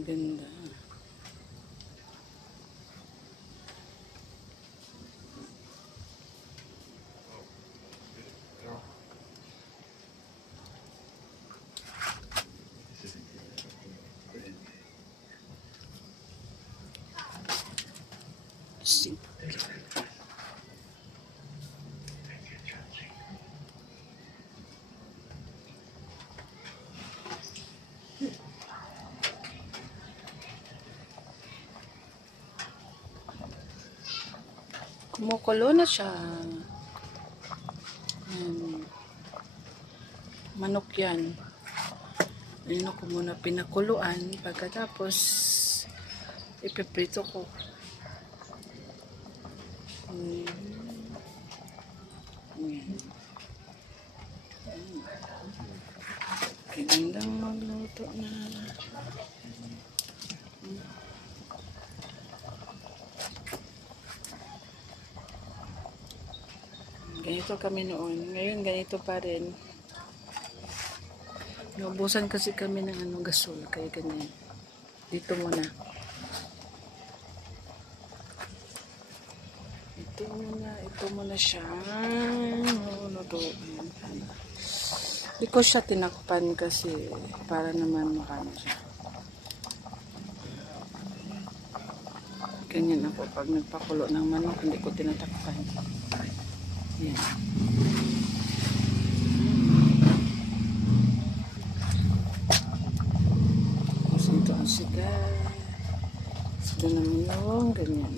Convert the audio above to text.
Ang ganda. Kumukulo na siya. Manok yan. Ayun ako muna pinakuluan. Pagkatapos, ipiprito ko. Gandang magluto na. Ganito kami noon. Ngayon ganito pa rin. Naubusan kasi kami ng gasol. Kaya ganyan. Dito muna. Ito muna siya. Hindi ko siya tinakpan kasi para naman makano siya. Ganyan ako pag nagpakulo ng manok, hindi ko tinatakpan. Yan. Kasi ito ang siga. Siga naman yung ganyan.